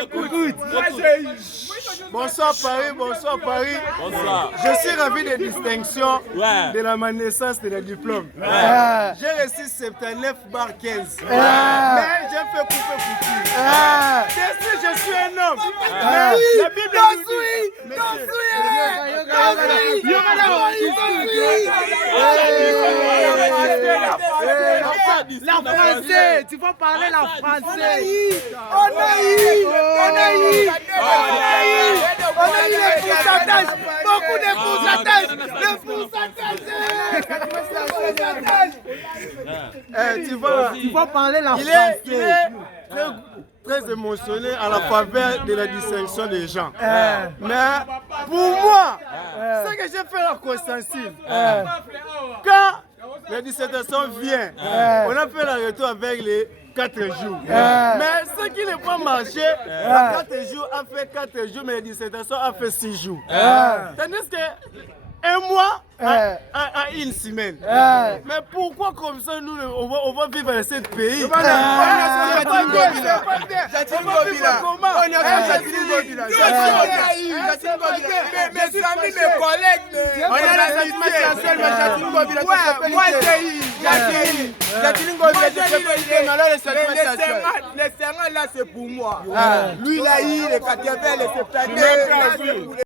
Écoute. Bonsoir Paris, bonsoir Paris. Bonsoir. Je suis ravi des distinctions de ma naissance de la diplôme. J'ai reçu 79 bar 15. Mais j'ai fait couper couture. Je suis un homme. La Bible La français, tu vas parler la français. On a eu les pourcentages, beaucoup de pourcentages. Le pourcentage. Tu vas parler la français. Il est très émotionné à la faveur de la distinction des gens. Mais pour moi, c'est que j'ai fait la constantine. Quand la dissertation vient, on a fait le retour avec les 4 jours. Mais ce qui n'a pas marché, 4 jours a fait 4 jours, mais la dissertation a fait 6 jours. Tandis que un mois à une semaine. Mais pourquoi comme ça, nous, on va vivre dans ce pays? Les serments là c'est pour moi. Lui il a eu les 80, les 70.